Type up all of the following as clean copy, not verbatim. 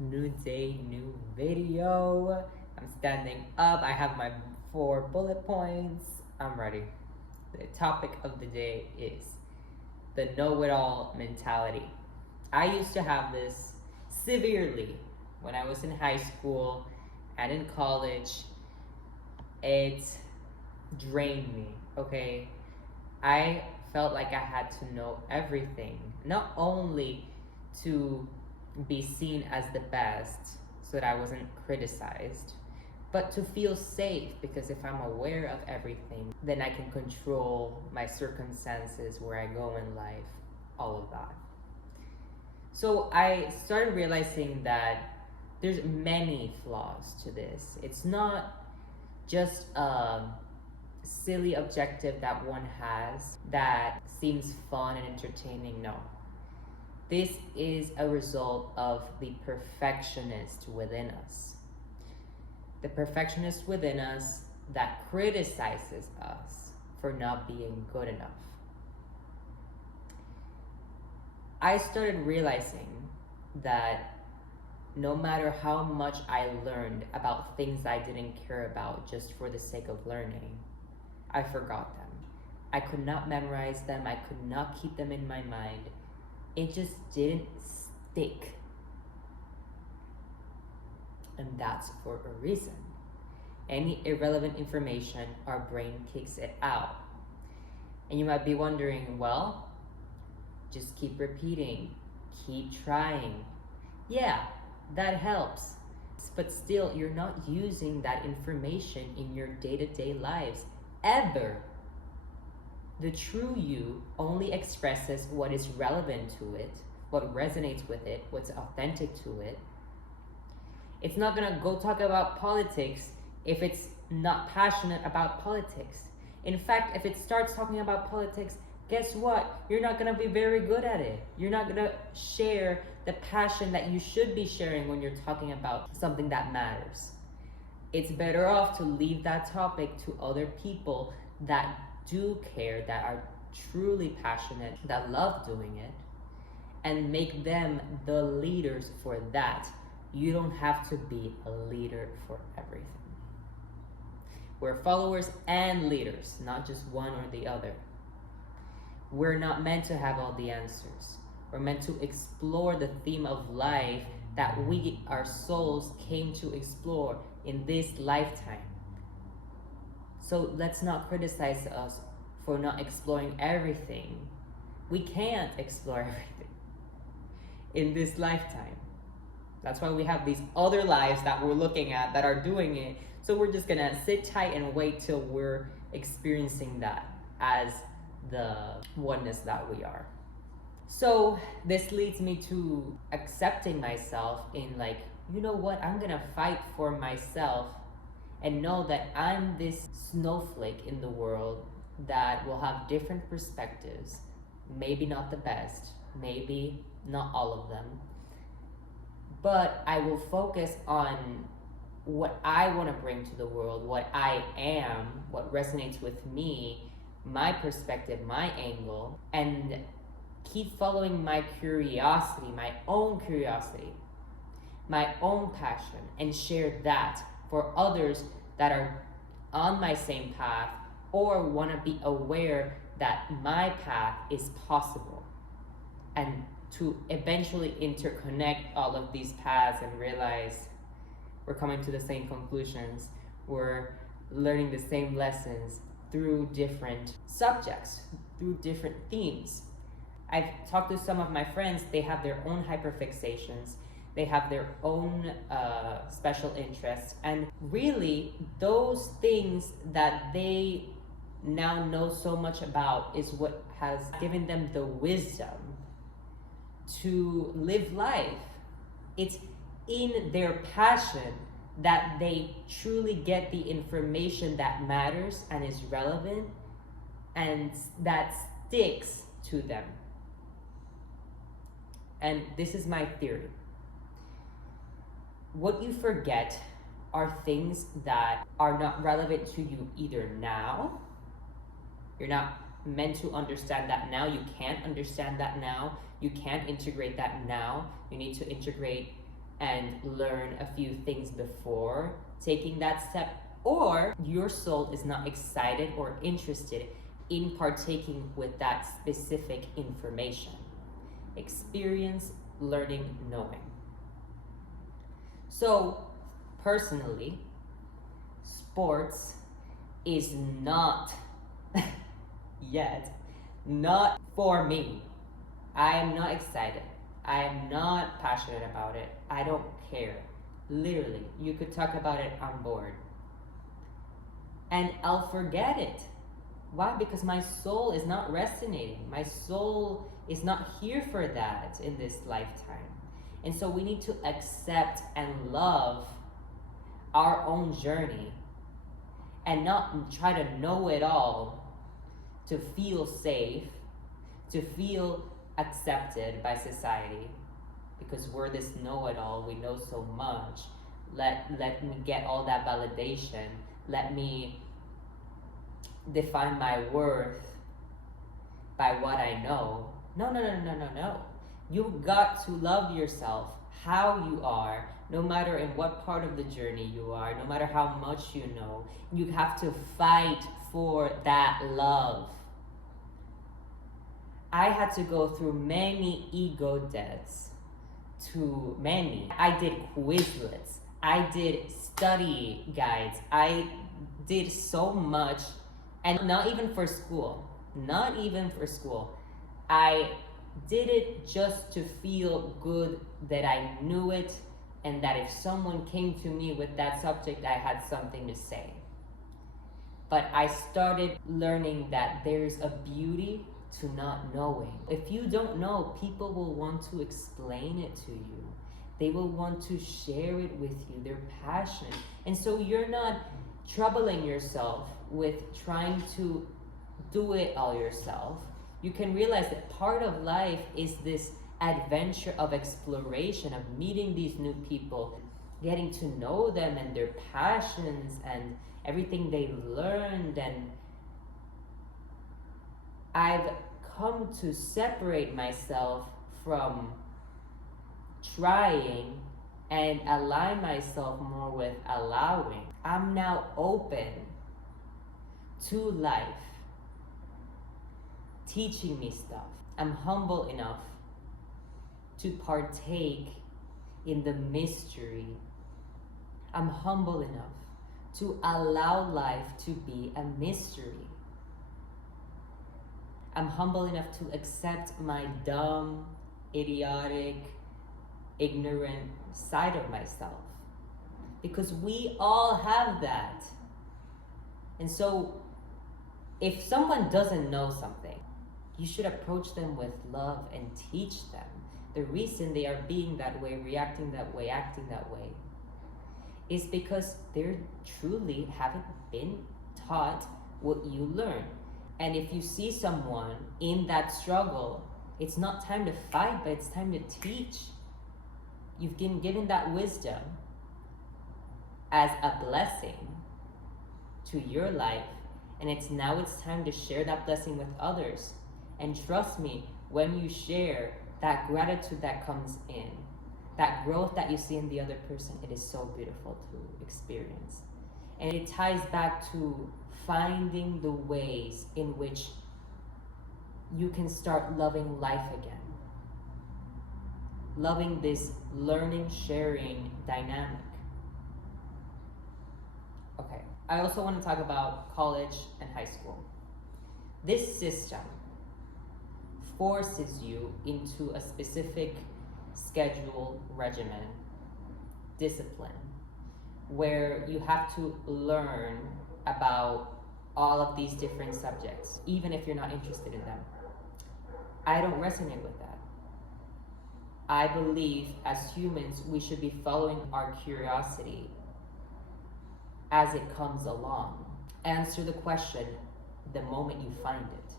New day, new video. I'm standing up. I have my 4 bullet points. I'm ready. The topic of the day is the know-it-all mentality. I used to have this severely when I was in high school and in college. It drained me, okay? I felt like I had to know everything, not only to be seen as the best so that I wasn't criticized, but to feel safe because if I'm aware of everything, then I can control my circumstances, where I go in life, all of that. So I started realizing that there's many flaws to this. It's not just a silly objective that one has that seems fun and entertaining. No. This is a result of the perfectionist within us. The perfectionist within us that criticizes us for not being good enough. I started realizing that no matter how much I learned about things I didn't care about just for the sake of learning, I forgot them. I could not memorize them. I could not keep them in my mind. It just didn't stick. And that's for a reason. Any irrelevant information, our brain kicks it out. And you might be wondering, well, just keep repeating, keep trying. Yeah, that helps. But still, you're not using that information in your day-to-day lives, ever. The true you only expresses what is relevant to it, what resonates with it, what's authentic to it. It's not gonna go talk about politics if it's not passionate about politics. In fact, if it starts talking about politics, guess what? You're not gonna be very good at it. You're not gonna share the passion that you should be sharing when you're talking about something that matters. It's better off to leave that topic to other people that do care, that are truly passionate, that love doing it, and make them the leaders for that. You don't have to be a leader for everything. We're followers and leaders, not just one or the other. We're not meant to have all the answers. We're meant to explore the theme of life that we, our souls, came to explore in this lifetime. So let's not criticize us for not exploring everything. We can't explore everything in this lifetime. That's why we have these other lives that we're looking at that are doing it. So we're just gonna sit tight and wait till we're experiencing that as the oneness that we are. So this leads me to accepting myself in, like, you know what, I'm gonna fight for myself and know that I'm this snowflake in the world that will have different perspectives, maybe not the best, maybe not all of them, but I will focus on what I want to bring to the world, what I am, what resonates with me, my perspective, my angle, and keep following my curiosity, my own passion, and share that for others that are on my same path or want to be aware that my path is possible, and to eventually interconnect all of these paths and realize we're coming to the same conclusions, we're learning the same lessons through different subjects, through different themes. I've talked to some of my friends, they have their own hyperfixations, they have their own special interests, and really those things that they now know so much about is what has given them the wisdom to live life. It's in their passion that they truly get the information that matters and is relevant and that sticks to them. And this is my theory. What you forget are things that are not relevant to you either now. You're not meant to understand that now. You can't understand that now. You can't integrate that now. You need to integrate and learn a few things before taking that step, or your soul is not excited or interested in partaking with that specific information. Experience, learning, knowing. So, personally, sports is not yet not for me. I am not excited. I am not passionate about it. I don't care. Literally, you could talk about it, I'm bored. And I'll forget it. Why? Because my soul is not resonating. My soul is not here for that in this lifetime. And so we need to accept and love our own journey and not try to know it all to feel safe, to feel accepted by society, because we're this know-it-all, we know so much. Let me get all that validation. Let me define my worth by what I know. No. You got to love yourself how you are, no matter in what part of the journey you are, no matter how much you know. You have to fight for that love. I had to go through many ego deaths, too many. I did Quizlets, I did study guides, I did so much, and not even for school. I did it just to feel good that I knew it, and that if someone came to me with that subject, I had something to say. But I started learning that there's a beauty to not knowing. If you don't know, people will want to explain it to you. They will want to share it with you. They're passionate. And so you're not troubling yourself with trying to do it all yourself. You can realize that part of life is this adventure of exploration, of meeting these new people, getting to know them and their passions and everything they learned. And I've come to separate myself from trying and align myself more with allowing. I'm now open to life teaching me stuff. I'm humble enough to partake in the mystery. I'm humble enough to allow life to be a mystery. I'm humble enough to accept my dumb, idiotic, ignorant side of myself. Because we all have that. And so, if someone doesn't know something, you should approach them with love and teach them. The reason they are being that way, reacting that way, acting that way, is because they truly haven't been taught what you learn. And if you see someone in that struggle, it's not time to fight, but it's time to teach. You've been given that wisdom as a blessing to your life, and it's time to share that blessing with others. And trust me, when you share, that gratitude that comes in, that growth that you see in the other person, it is so beautiful to experience. And it ties back to finding the ways in which you can start loving life again. Loving this learning, sharing dynamic. Okay, I also want to talk about college and high school. This system forces you into a specific schedule, regimen, discipline, where you have to learn about all of these different subjects, even if you're not interested in them. I don't resonate with that. I believe as humans, we should be following our curiosity as it comes along. Answer the question the moment you find it.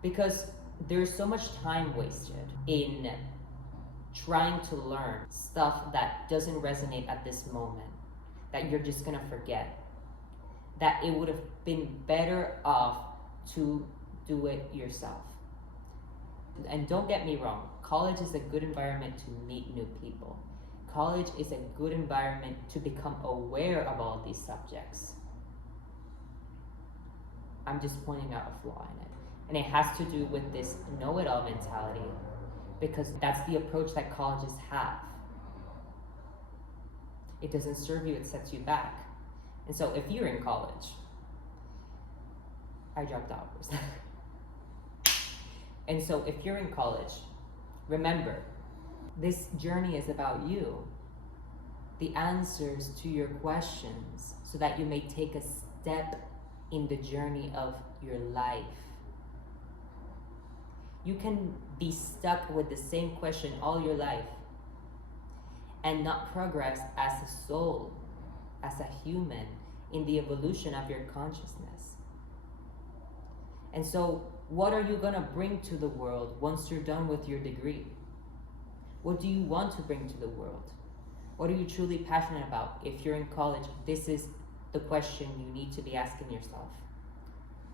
Because there's so much time wasted in trying to learn stuff that doesn't resonate at this moment, that you're just gonna forget, that it would have been better off to do it yourself. And don't get me wrong, College is a good environment to meet new people. College is a good environment to become aware of all these subjects. I'm just pointing out a flaw in it. And it has to do with this know-it-all mentality, because that's the approach that colleges have. It doesn't serve you, it sets you back. And so if you're in college, I dropped out for a second. And so if you're in college, remember, this journey is about you. The answers to your questions, so that you may take a step in the journey of your life. You can be stuck with the same question all your life and not progress as a soul, as a human, in the evolution of your consciousness. And so, what are you gonna bring to the world once you're done with your degree? What do you want to bring to the world? What are you truly passionate about? If you're in college, this is the question you need to be asking yourself.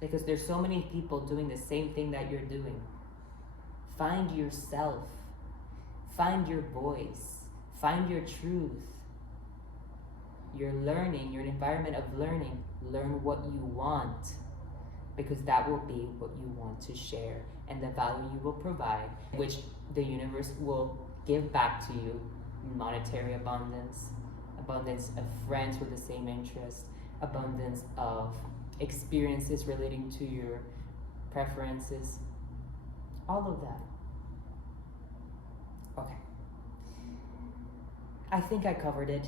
Because there's so many people doing the same thing that you're doing. Find yourself. Find your voice. Find your truth. You're learning, you're in an environment of learning. Learn what you want, because that will be what you want to share and the value you will provide, which the universe will give back to you. Monetary abundance, abundance of friends with the same interest, abundance of experiences relating to your preferences, all of that. Okay. I think I covered it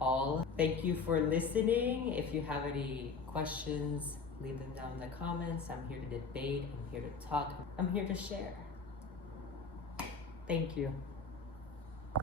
all. Thank you for listening. If you have any questions, leave them down in the comments. I'm here to debate, I'm here to talk, I'm here to share. Thank you.